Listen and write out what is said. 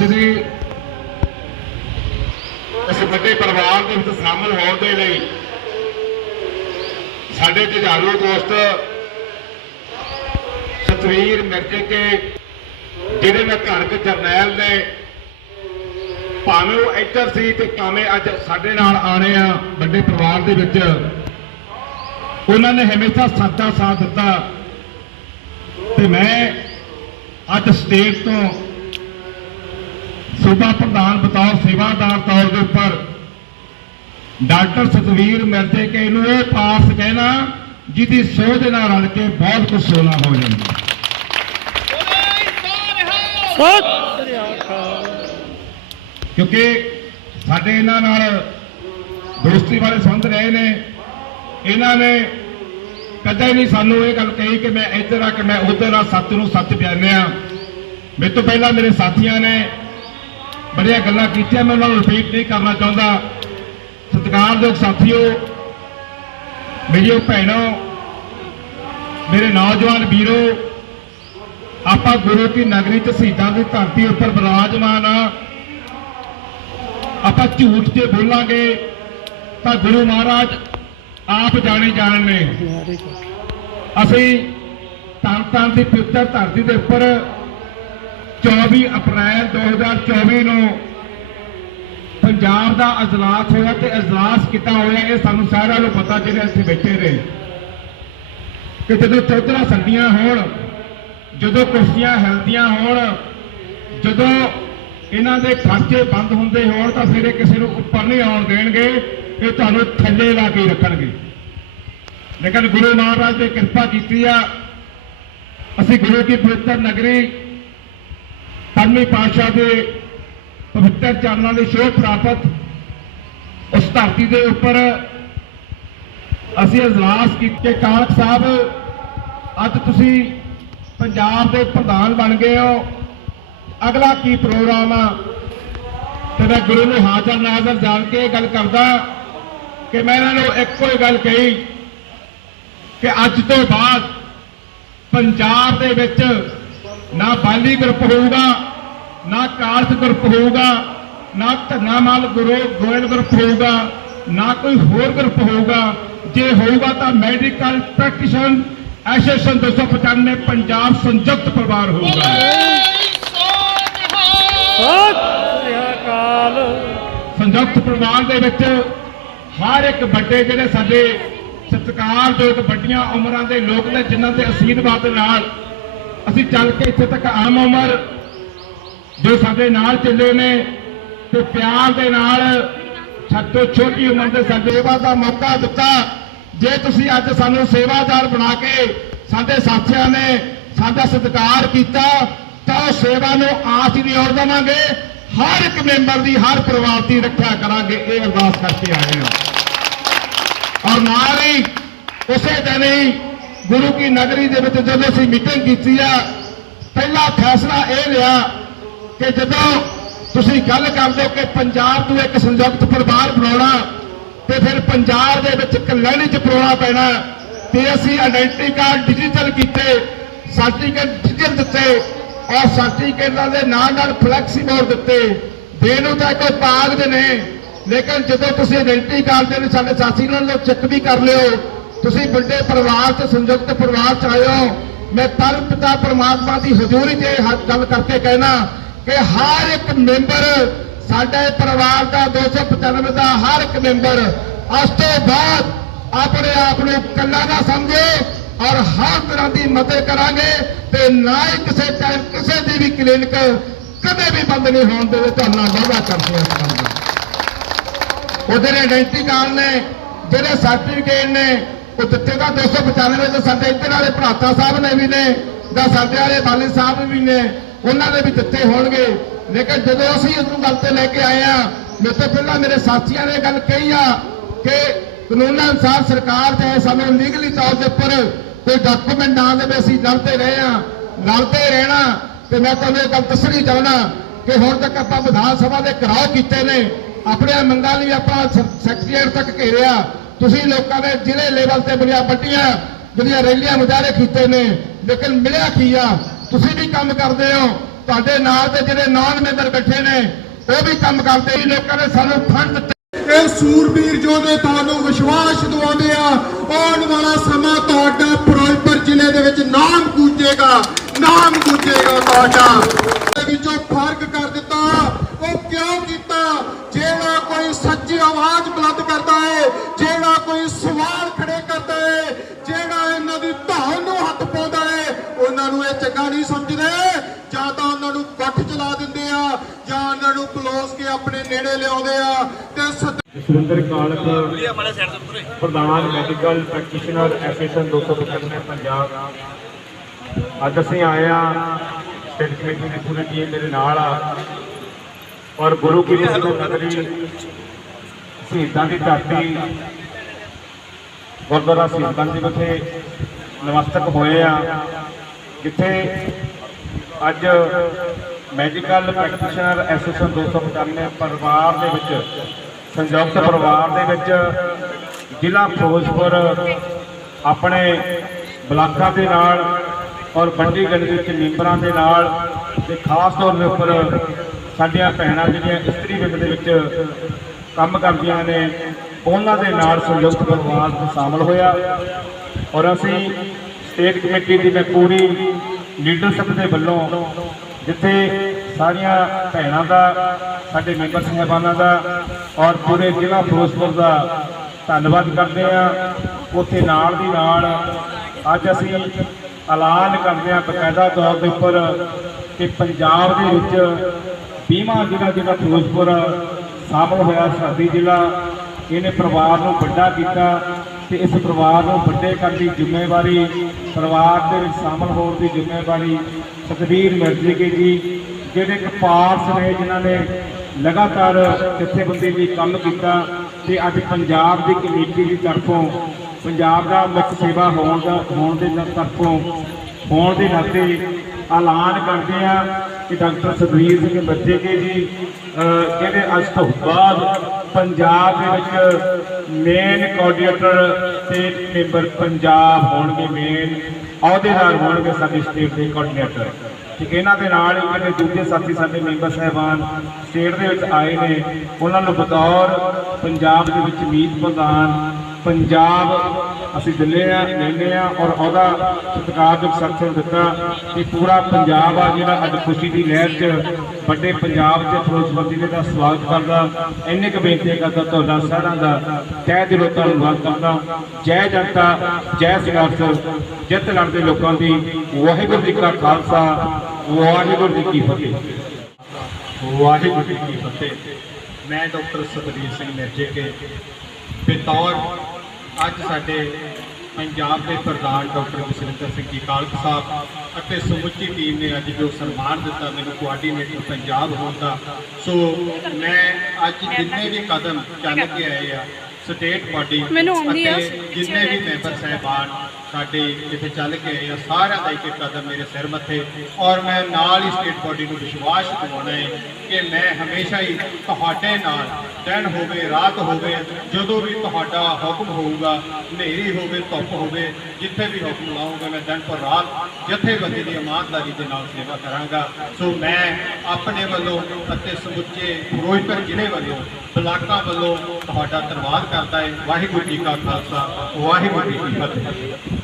ਅੱਜ ਦੇ ਇਸ ਵੱਡੇ ਪਰਿਵਾਰ ਦੇ ਵਿੱਚ ਸ਼ਾਮਲ ਹੋਣ ਦੇ ਲਈ ਸਾਡੇ ਜੁਝਾਰੂ ਦੋਸਤ ਸਤਵੀਰ ਮਿਰਜੇ ਕੇ ਜਿਹੜੇ ਮੈਂ ਘਰ ਦੇ ਜਰਨੈਲ ਨੇ ਭਾਵੇਂ ਉਹ ਇੱਧਰ ਸੀ ਤੇ ਭਾਵੇਂ ਅੱਜ ਸਾਡੇ ਨਾਲ ਆਣੇ ਆ ਵੱਡੇ ਪਰਿਵਾਰ ਦੇ ਵਿੱਚ, ਉਹਨਾਂ ਨੇ ਹਮੇਸ਼ਾ ਸਾਡਾ ਸਾਥ ਦਿੱਤਾ। ਤੇ ਮੈਂ ਅੱਜ ਸਟੇਜ ਤੋਂ ਸੂਬਾ ਪ੍ਰਧਾਨ ਬਤੌਰ ਸੇਵਾਦਾਰ ਤੌਰ ਦੇ ਉੱਪਰ ਡਾਕਟਰ ਸਤਵੀਰ ਮਿਰਜੇ ਕੇ ਨੂੰ ਇਹ ਪਾਸ ਕਹਿਣਾ ਜਿਹਦੀ ਸੋਚ ਨਾਲ ਰਲ ਕੇ ਬਹੁਤ ਕੁਝ ਸੋਨਾ ਹੋ ਜਾਂਦਾ। ਸਤਿ ਕਿਉਂਕਿ ਸਾਡੇ ਇਹਨਾਂ ਨਾਲ ਦੋਸਤੀ ਵਾਲੇ ਸੰਬੰਧ ਰਹੇ ਨੇ। ਇਹਨਾਂ ਨੇ ਕਦੇ ਨਹੀਂ ਸਾਨੂੰ ਇਹ ਗੱਲ ਕਹੀ ਕਿ ਮੈਂ ਇੱਧਰ ਆ ਕਿ ਮੈਂ ਉੱਧਰ ਆ ਸੱਚ ਨੂੰ ਸੱਚ ਬਿਆਨਿਆ ਮੇਰੇ ਤੋਂ ਪਹਿਲਾਂ ਮੇਰੇ ਸਾਥੀਆਂ ਨੇ ਬੜੀਆਂ ਗੱਲਾਂ ਕੀਤੀਆਂ ਮੈਂ ਉਹਨਾਂ ਨੂੰ ਰਿਪੀਟ ਨਹੀਂ ਕਰਨਾ ਚਾਹੁੰਦਾ। ਸਤਿਕਾਰਯੋਗ ਸਾਥੀਓ ਮੇਰੀਓ ਭੈਣੋ ਮੇਰੇ ਨੌਜਵਾਨ ਵੀਰੋ ਆਪਾਂ ਗੁਰੂ ਕੀ ਨਗਰੀ ਤੇ ਸ਼ਹੀਦਾਂ ਦੀ ਧਰਤੀ ਉੱਪਰ ਬਿਰਾਜਮਾਨ ਆ। ਆਪਾਂ ਝੂਠ ਜੇ ਬੋਲਾਂਗੇ ਤਾਂ ਗੁਰੂ ਮਹਾਰਾਜ ਆਪ ਜਾਣੇ ਜਾਣ ਨੇ। ਅਸੀਂ ਤਨ ਤਨ ਦੀ ਪਵਿੱਤਰ ਧਰਤੀ ਦੇ ਉੱਪਰ 24 ਅਪ੍ਰੈਲ 2024 ਨੂੰ ਪੰਜਾਬ ਦਾ ਅਜਲਾਸ ਹੋਇਆ ਤੇ ਅਜਲਾਸ ਕਿਤਾ ਹੋਇਆ, ਇਹ ਸਾਨੂੰ ਸਾਰਿਆਂ ਨੂੰ ਪਤਾ ਜਿਹੜੇ ਇੱਥੇ ਬੈਠੇ ਰਹੇ। ਕਿ ਜਦੋਂ ਚੌਧਰਾ ਸੰਡੀਆਂ ਹੋਣ, ਜਦੋਂ ਕੁਰਸੀਆਂ ਹਿਲਦੀਆਂ ਹੋਣ, ਜਦੋਂ ਇਹਨਾਂ ਦੇ ਖਰਚੇ ਬੰਦ ਹੁੰਦੇ ਹੋਣ, ਤਾਂ ਫਿਰ ਇਹ ਕਿਸੇ ਨੂੰ ਉੱਪਰ ਨਹੀਂ ਆਉਣ ਦੇਣਗੇ, ਇਹ ਤੁਹਾਨੂੰ ਥੱਲੇ ਲਾ ਕੇ ਰੱਖਣਗੇ। ਲੇਕਿਨ ਗੁਰੂ ਮਹਾਰਾਜ ਨੇ ਕਿਰਪਾ ਕੀਤੀ ਆ। ਅਸੀਂ ਗੁਰੂ ਦੀ ਪਵਿੱਤਰ ਨਗਰੀ ਪੰਜਵੀਂ ਪਾਤਸ਼ਾਹ ਦੇ ਪਵਿੱਤਰ ਚਰਨਾਂ ਦੇ ਸ਼ੋਭ ਪ੍ਰਾਪਤ ਉਸ ਧਰਤੀ ਦੇ ਉੱਪਰ ਅਸੀਂ ਅਜਲਾਸ ਕੀਤੇ ਕਾਲਕ ਸਾਹਿਬ, ਅੱਜ ਤੁਸੀਂ ਪੰਜਾਬ ਦੇ ਪ੍ਰਧਾਨ ਬਣ ਗਏ ਹੋ। ਅਗਲਾ ਕੀ ਪ੍ਰੋਗਰਾਮ ਆ? ਤੇ ਮੈਂ ਗੁਰੂ ਨੂੰ ਹਾਜ਼ਰ ਨਾਜ਼ਰ ਜਾਣ ਕੇ ਇਹ ਗੱਲ ਕਰਦਾ ਕਿ ਮੈਂ ਇਹਨਾਂ ਨੂੰ ਇੱਕੋ ਹੀ ਗੱਲ ਕਹੀ ਕਿ ਅੱਜ ਤੋਂ ਬਾਅਦ ਪੰਜਾਬ ਦੇ ਵਿੱਚ ਨਾ ਬਾਲੀ ਗਰੁੱਪ ਹੋਊਗਾ ਨਾ ਕਾਲਸ ਗਰੁੱਪ ਹੋਊਗਾ, ਨਾ ਧੰਨਾਮਾਲ ਗੁਰੂ ਗੋਇਲ ਗਰੁੱਪ ਹੋਊਗਾ, ਨਾ ਕੋਈ ਹੋਰ ਗਰੁੱਪ ਹੋਊਗਾ। ਜੇ ਹੋਊਗਾ ਤਾਂ ਮੈਡੀਕਲ ਪ੍ਰੈਕਟੀਸ਼ਨ, ਐਸੋਸੀਏਸ਼ਨ 295 ਪੰਜਾਬ ਸੰਯੁਕਤ ਪਰਿਵਾਰ ਹੋਊਗਾ। ਸੰਯੁਕਤ ਪਰਿਵਾਰ ਦੇ ਵਿੱਚ ਹਰ ਇੱਕ ਵੱਡੇ ਜਿਹੜੇ ਸਾਡੇ ਸਤਿਕਾਰਯੋਗ ਵੱਡੀਆਂ ਉਮਰਾਂ ਦੇ ਲੋਕ ਨੇ, ਜਿਨ੍ਹਾਂ ਦੇ ਅਸ਼ੀਰਵਾਦ ਨਾਲ ਅਸੀਂ ਚੱਲ ਕੇ ਇੱਥੇ ਤੱਕ ਆਮ ਉਮਰ ਜੋ ਸਾਡੇ ਨਾਲ ਚੱਲੇ ਨੇ ਤੇ ਪਿਆਰ ਦੇ ਨਾਲ ਸਾਤੋਂ ਛੋਟੀ ਉਮਰ ਦੇ ਸਾਡੇ ਸੇਵਾ ਦਾ ਮੌਕਾ ਦਿੱਤਾ। ਜੇ ਤੁਸੀਂ ਅੱਜ ਸਾਨੂੰ ਸੇਵਾਦਾਰ ਬਣਾ ਕੇ ਸਾਡੇ ਸਾਥੀਆਂ ਨੇ ਸਾਡਾ ਸਤਿਕਾਰ ਕੀਤਾ, ਤਾਂ ਉਹ ਸੇਵਾ ਨੂੰ ਆਸ ਹੀ ਨਹੀਂ ਔਰ ਦੇਵਾਂਗੇ। ਹਰ ਇੱਕ ਮੈਂਬਰ ਦੀ, ਹਰ ਪਰਿਵਾਰ ਦੀ ਰੱਖਿਆ ਕਰਾਂਗੇ। ਇਹ ਅਰਦਾਸ ਕਰਕੇ ਆਏ ਹਾਂ। ਔਰ ਨਾਲ ਹੀ ਉਸੇ ਦਿਨ ਹੀ ਗੁਰੂ ਕੀ ਨਗਰੀ ਦੇ ਵਿੱਚ ਜਦੋਂ ਅਸੀਂ ਮੀਟਿੰਗ ਕੀਤੀ ਆ, ਪਹਿਲਾ ਫੈਸਲਾ ਇਹ ਲਿਆ ਕਿ ਜਦੋਂ ਤੁਸੀਂ ਗੱਲ ਕਰਦੇ ਹੋ ਕਿ ਪੰਜਾਬ ਨੂੰ ਇੱਕ ਸੰਯੁਕਤ ਪਰਿਵਾਰ ਬਣਾਉਣਾ ਤੇ ਫਿਰ ਪੰਜਾਬ ਦੇ ਵਿੱਚ ਕਲਿਆਣੀ ਚ ਪਰੋਣਾ ਪੈਣਾ ਤੇ ਅਸੀਂ ਆਇਡੈਂਟੀ ਕਾਰਡ ਡਿਜੀਟਲ ਕੀਤੇ ਸਰਟੀਫਿਕੇਟ ਡਿਜੀਟਲ ਦਿੱਤੇ ਔਰ ਸਰਟੀਫਿਕੇਟਾਂ ਦੇ ਨਾਲ ਨਾਲ ਫਲੈਕਸੀ ਬੋਰਡ ਦਿੱਤੇ। ਦੇਣ ਨੂੰ ਤਾਂ ਕੋਈ ਪਾਗਦ ਨੇ, ਲੇਕਿਨ ਜਦੋਂ ਤੁਸੀਂ ਆਇਡੈਂਟੀ ਕਾਰਡ ਦੇ ਵਿੱਚ ਸਾਡੇ ਸਾਥੀ ਨਾਲ ਲੋ ਚੈੱਕ ਵੀ ਕਰ ਲਿਓ, ਤੁਸੀਂ ਵੱਡੇ ਪਰਿਵਾਰ ਤੇ ਸੰਯੁਕਤ ਪਰਿਵਾਰ ਚ ਆਏ ਹੋ, ਮੈਂ ਪਰਮ ਪਿਤਾ ਪਰਮਾਤਮਾ ਦੀ ਹਜ਼ੂਰੀ 'ਚ ਗੱਲ ਕਰਕੇ ਕਹਿਣਾ ਕਿ ਹਰ ਇੱਕ ਮੈਂਬਰ ਸਾਡੇ ਪਰਿਵਾਰ ਦਾ 295 ਦਾ ਹਰ ਇੱਕ ਮੈਂਬਰ ਅੱਜ ਤੋਂ ਬਾਅਦ ਆਪਣੇ ਆਪ ਨੂੰ ਇਕੱਲਾ ਨਾ ਸਮਝੇ ਔਰ ਹਰ ਤਰ੍ਹਾਂ ਦੀ ਮਦਦ ਕਰਾਂਗੇ ਤੇ ਨਾ ਹੀ ਕਿਸੇ ਟਾਈਮ ਕਿਸੇ ਦੀ ਵੀ ਕਲੀਨਿਕ ਕਦੇ ਵੀ ਬੰਦ ਨਹੀਂ ਹੋਣ ਦੇਵੇ। ਤੁਹਾਨੂੰ ਵਾਅਦਾ ਕਰਦੇ ਹਾਂ ਇਸ ਗੱਲ ਉਹਦੇ ਆਇਡੈਂਟੀ ਕਾਰਡ ਨੇ, ਜਿਹੜੇ ਸਰਟੀਫਿਕੇਟ ਨੇ, ਉਹ ਦਿੱਤੇ ਦਾ 295 ਤੇ ਸਾਡੇ ਇੱਧਰ ਵਾਲੇ ਭਰਾਤਾ ਸਾਹਿਬ ਨੇ ਵੀ ਨੇ ਦਾ ਸਾਡੇ ਵਾਲੇ ਬਾਲੀ ਸਾਹਿਬ ਵੀ ਨੇ। ਉਹਨਾਂ ਦੇ ਵੀ ਦਿੱਤੇ ਹੋਣਗੇ। ਲੇਕਿਨ ਜਦੋਂ ਅਸੀਂ ਇਸ ਨੂੰ ਗੱਲ ਤੇ ਲੈ ਕੇ ਆਏ ਆ ਮੇਰੇ ਤੋਂ ਪਹਿਲਾਂ ਮੇਰੇ ਸਾਥੀਆਂ ਨੇ ਗੱਲ ਕਹੀ ਆ ਕਿ ਕਾਨੂੰਨ ਅਨੁਸਾਰ ਸਰਕਾਰ ਚਾਹੇ ਸਾਨੂੰ ਲੀਗਲੀ ਤੌਰ ਦੇ ਉੱਪਰ ਕੋਈ ਡਾਕੂਮੈਂਟ ਨਾ ਦੇਵੇ, ਅਸੀਂ ਲੜਦੇ ਰਹੇ ਆ ਲੜਦੇ ਰਹਿਣਾ। ਤੇ ਮੈਂ ਤੁਹਾਨੂੰ ਇਹ ਗੱਲ ਦੱਸਣੀ ਚਾਹੁੰਦਾ ਕਿ ਹੁਣ ਤੱਕ ਆਪਾਂ ਵਿਧਾਨ ਸਭਾ ਦੇ ਘਰਾਓ ਕੀਤੇ ਨੇ, ਆਪਣੇ ਮੰਗਾਂ ਲਈ ਆਪਾਂ ਸੈਕਟਰੀਏਟ ਤੱਕ ਘੇਰਿਆ। ਤੁਸੀਂ ਲੋਕਾਂ ਨੇ ਜ਼ਿਲ੍ਹੇ ਲੈਵਲ ਤੇ ਬੜੀਆਂ ਵੱਡੀਆਂ ਜਿਹੜੀਆਂ ਰੈਲੀਆਂ ਮੁਜ਼ਾਹਰੇ ਕੀਤੇ ਨੇ, ਲੇਕਿਨ ਮਿਲਿਆ ਕੀ ਆ? ਤੁਸੀਂ ਵੀ ਕੰਮ ਕਰਦੇ ਹੋ, ਤੁਹਾਡੇ ਨਾਲ ਦੇ ਜਿਹੜੇ ਨਾਨ ਮੈਂਬਰ ਬੈਠੇ ਨੇ, ਉਹ ਵੀ ਕੰਮ ਕਰਦੇ ਲੋਕਾਂ ਨੇ ਸਾਨੂੰ ਫੰਡ ਦਿੱਤੇ ਇਹ ਸੂਰਬੀਰ ਯੋਧੇ ਤੁਹਾਨੂੰ ਵਿਸ਼ਵਾਸ ਦਿਵਾਉਂਦੇ ਆ, ਆਉਣ ਵਾਲਾ ਸਮਾਂ ਤੁਹਾਡਾ ਫਿਰੋਜ਼ਪੁਰ ਜ਼ਿਲ੍ਹੇ ਦੇ ਵਿੱਚ ਨਾਮ ਗੂੰਜੇਗਾ ਨਾਮ ਗੂੰਜੇਗਾ ਤੁਹਾਡਾ। ਦੇ ਵਿੱਚੋਂ ਫ਼ਰਕ ਕਰ ਦਿੱਤਾ, ਉਹ ਕਿਉਂ ਕੀਤਾ? ਜਿਹੜਾ ਕੋਈ ਸੱਚੀ ਆਵਾਜ਼ ਬੁਲੰਦ ਕਰਦਾ ਹੈ ਜਿਹੜਾ ਕੋਈ ਸਵਾਲ ਖੜੇ ਕਰਦਾ ਹੈ ਚੰਗਾ ਨਹੀਂ ਸਮਝਦੇ। ਜਾਂ ਤਾਂ ਉਹਨਾਂ ਨੂੰ ਗੱਠ ਚਲਾ ਦਿੰਦੇ ਆ ਜਾਂ ਉਹਨਾਂ ਨੂੰ ਪਲੋਸ ਕੇ ਆਪਣੇ ਨੇੜੇ ਲਿਆਉਂਦੇ ਆ। ਤੇ ਸੁਰਿੰਦਰ ਕਾਲਕ ਪ੍ਰਧਾਨ ਮੈਡੀਕਲ ਪ੍ਰੈਕਟੀਸ਼ਨਰ ਐਸੋਸੀਏਸ਼ਨ 295 ਪੰਜਾਬ। ਅੱਜ ਅਸੀਂ ਆਏ ਆ ਸਟੇਟ ਕਮੇਟੀ ਦੀ ਪੂਰੀ ਟੀਮ ਮੇਰੇ ਨਾਲ ਆ। ਔਰ ਗੁਰੂ ਕੀ ਨਗਰੀ ਸ਼ਹੀਦਾਂ ਦੀ ਧਰਤੀ ਗੁਰਦੁਆਰਾ ਸ਼ਹੀਦਾਂ ਦੇ ਵਿਖੇ ਨਮਸਤਕ ਹੋਏ ਆ। ਜਿੱਥੇ ਅੱਜ ਮੈਡੀਕਲ ਪ੍ਰੈਕਟੀਸ਼ਨਰ ਐਸੋਸੀਏਸ਼ਨ 295 ਪਰਿਵਾਰ ਦੇ ਵਿੱਚ, ਸੰਯੁਕਤ ਪਰਿਵਾਰ ਦੇ ਵਿੱਚ ਜ਼ਿਲ੍ਹਾ ਫਿਰੋਜ਼ਪੁਰ ਆਪਣੇ ਬਲਾਕਾਂ ਦੇ ਨਾਲ ਔਰ ਵੱਡੀ ਗਿਣਤੀ ਵਿੱਚ ਮੈਂਬਰਾਂ ਦੇ ਨਾਲ ਤੇ ਖਾਸ ਤੌਰ ਦੇ ਉੱਪਰ ਸਾਡੀਆਂ ਭੈਣਾਂ ਜਿਹੜੀਆਂ ਇਸਤਰੀ ਵਿੰਗ ਦੇ ਵਿੱਚ ਕੰਮ ਕਰਦੀਆਂ ਨੇ, ਉਹਨਾਂ ਦੇ ਨਾਲ ਸੰਯੁਕਤ ਪਰਿਵਾਰ ਵਿੱਚ ਸ਼ਾਮਲ ਹੋਇਆ। ਔਰ ਅਸੀਂ ਸਟੇਟ ਕਮੇਟੀ ਦੀ ਮੈਂ ਪੂਰੀ ਲੀਡਰਸ਼ਿਪ ਦੇ ਵੱਲੋਂ ਜਿੱਥੇ ਸਾਰੀਆਂ ਭੈਣਾਂ ਦਾ, ਸਾਡੇ ਮੈਂਬਰ ਸਾਹਿਬਾਨਾਂ ਦਾ ਔਰ ਪੂਰੇ ਜ਼ਿਲ੍ਹਾ ਫਿਰੋਜ਼ਪੁਰ ਦਾ ਧੰਨਵਾਦ ਕਰਦੇ ਆ ਉੱਥੇ ਨਾਲ ਦੀ ਨਾਲ ਅੱਜ ਅਸੀਂ ਐਲਾਨ ਕਰਦੇ ਆ ਬਕਾਇਦਾ ਤੌਰ ਦੇ ਉੱਪਰ ਕਿ ਪੰਜਾਬ ਦੇ ਵਿੱਚ 20ਵਾਂ ਜ਼ਿਲ੍ਹਾ ਜਿਹੜਾ ਫਿਰੋਜ਼ਪੁਰ ਸ਼ਾਮਲ ਹੋਇਆ ਸਰਦੀ ਜ਼ਿਲ੍ਹਾ। ਇਹਨੇ ਪਰਿਵਾਰ ਨੂੰ ਵੱਡਾ ਕੀਤਾ। ਤੇ ਇਸ ਪਰਿਵਾਰ ਨੂੰ ਵੱਡੇ ਕਰਨ ਦੀ ਜ਼ਿੰਮੇਵਾਰੀ ਪਰਿਵਾਰ ਦੇ ਵਿੱਚ ਸ਼ਾਮਲ ਹੋਣ ਦੀ ਜ਼ਿੰਮੇਵਾਰੀ ਸਤਵੀਰ ਮਿਰਜ਼ੀ ਜੀ ਜਿਹੜੇ ਇੱਕ ਪਾਰਸ ਨੇ ਜਿਨ੍ਹਾਂ ਨੇ ਲਗਾਤਾਰ ਜਥੇਬੰਦੀ ਲਈ ਕੰਮ ਕੀਤਾ ਤੇ ਅੱਜ ਪੰਜਾਬ ਦੀ ਕਮੇਟੀ ਦੀ ਤਰਫੋਂ ਪੰਜਾਬ ਦਾ ਮੁੱਖ ਸੇਵਾ ਹੋਣ ਦਾ ਹੋਣ ਦੇ ਤਰਫੋਂ ਹੋਣ ਦੇ ਨਾਤੇ ਐਲਾਨ ਕਰਦੇ ਆ ਕਿ ਡਾਕਟਰ ਸੁਖਬੀਰ ਸਿੰਘ ਬੱਚੇਕੇ ਜੀ ਅਹ, ਅੱਜ ਤੋਂ ਬਾਅਦ ਪੰਜਾਬ ਦੇ ਵਿੱਚ main coordinator state member Punjab ਹੋਣਗੇ ਮੇਨ ਅਹੁਦੇਦਾਰ ਹੋਣਗੇ ਸਾਡੇ ਸਟੇਟ ਦੇ ਕੋਆਰਡੀਨੇਟਰ ਤੇ ਇਹਨਾਂ ਦੇ ਨਾਲ ਹੀ ਜਿਹੜੇ ਦੂਜੇ ਸਾਥੀ ਸਾਡੇ ਮੈਂਬਰ ਸਹਿਬਾਨ ਸਟੇਟ ਦੇ ਵਿੱਚ ਆਏ ਨੇ, ਉਹਨਾਂ ਨੂੰ ਬਤੌਰ ਪੰਜਾਬ ਦੇ ਵਿੱਚ ਮੀਤ ਪ੍ਰਧਾਨ ਪੰਜਾਬ ਅਸੀਂ ਦਿੰਦੇ ਆ ਲੈਂਦੇ ਆ ਔਰ ਉਹਦਾ ਸਤਿਕਾਰਯੋਗ ਸਾਥੀਆਂ ਦਿੱਤਾ ਕਿ ਪੂਰਾ ਪੰਜਾਬ ਆ ਜਿਹੜਾ ਅੱਜ ਖੁਸ਼ੀ ਦੀ ਲਹਿਰ 'ਚ ਵੱਡੇ ਪੰਜਾਬ 'ਚ ਫਿਰੋਜ਼ਪੁਰ ਜ਼ਿਲ੍ਹੇ ਦਾ ਸਵਾਗਤ ਕਰਦਾ। ਇੰਨੇ ਕੁ ਬੇਨਤੀ ਕਰਦਾ ਤੁਹਾਡਾ ਸਾਰਿਆਂ ਦਾ। ਤਹਿ ਦਿਲੋਂ ਧੰਨਵਾਦ ਕਰਦਾ। ਜੈ ਜਨਤਾ, ਜੈ ਸੰਘਰਸ਼, ਜਿੱਤ ਲੜਦੇ ਲੋਕਾਂ ਦੀ। ਵਾਹਿਗੁਰੂ ਜੀ ਕਾ ਖਾਲਸਾ, ਵਾਹਿਗੁਰੂ ਜੀ ਕੀ ਫਤਿਹ। ਵਾਹਿਗੁਰੂ ਜੀ ਕੀ ਫਤਿਹ। ਮੈਂ ਡਾਕਟਰ ਸਤਵੀਰ ਸਿੰਘ ਮਿਰਜੇ ਕੇ, ਬਤੌਰ ਅੱਜ ਸਾਡੇ ਪੰਜਾਬ ਦੇ ਪ੍ਰਧਾਨ ਡਾਕਟਰ ਜਸਵਿੰਦਰ ਸਿੰਘ ਜੀ ਕਾਲਕ ਸਾਹਿਬ ਅਤੇ ਸਮੁੱਚੀ ਟੀਮ ਨੇ ਅੱਜ ਜੋ ਸਨਮਾਨ ਦਿੱਤਾ ਮੈਨੂੰ ਕੋਆਰਡੀਨੇਟਰ ਪੰਜਾਬ ਹੋਣ ਦਾ ਸੋ ਮੈਂ ਅੱਜ ਜਿੰਨੇ ਵੀ ਕਦਮ ਚੱਲ ਕੇ ਆਏ ਆ ਸਟੇਟ ਬਾਡੀ ਮੈਨੂੰ ਆਉਂਦੀ ਆ। ਜਿੰਨੇ ਵੀ ਮੈਂਬਰ ਸਹਿਬਾਨ ਸਾਡੇ ਜਿੱਥੇ ਚੱਲ ਕੇ ਆਏ ਆ, ਸਾਰਿਆਂ ਦਾ ਇੱਕ ਇੱਕ ਕਦਮ ਮੇਰੇ ਸਿਰ ਮੱਥੇ। ਔਰ ਮੈਂ ਨਾਲ ਹੀ ਸਟੇਟ ਬੋਡੀ ਨੂੰ ਵਿਸ਼ਵਾਸ ਦਿਵਾਉਣਾ ਹੈ ਕਿ ਮੈਂ ਹਮੇਸ਼ਾ ਹੀ ਤੁਹਾਡੇ ਨਾਲ ਦਿਨ ਹੋਵੇ, ਰਾਤ ਹੋਵੇ, ਜਦੋਂ ਵੀ ਤੁਹਾਡਾ ਹੁਕਮ ਹੋਊਗਾ, ਹਨੇਰੀ ਹੋਵੇ, ਧੁੱਪ ਹੋਵੇ, ਜਿੱਥੇ ਵੀ ਹੁਕਮ ਲਾਉਂਗਾ, ਮੈਂ ਦਿਨ ਪਰ ਰਾਤ ਜਥੇਬੰਦੀ ਦੀ ਇਮਾਨਦਾਰੀ ਦੇ ਨਾਲ ਸੇਵਾ ਕਰਾਂਗਾ। ਸੋ ਮੈਂ ਆਪਣੇ ਵੱਲੋਂ ਅਤੇ ਸਮੁੱਚੇ ਫਿਰੋਜ਼ਪੁਰ ਜ਼ਿਲ੍ਹੇ ਵੱਲੋਂ ਬਲਾਕਾਂ ਵੱਲੋਂ ਤੁਹਾਡਾ ਧੰਨਵਾਦ ਕਰਦਾ ਹੈ। ਵਾਹਿਗੁਰੂ ਜੀ ਕਾ ਖਾਲਸਾ, ਵਾਹਿਗੁਰੂ ਜੀ ਕੀ ਫਤਿਹ।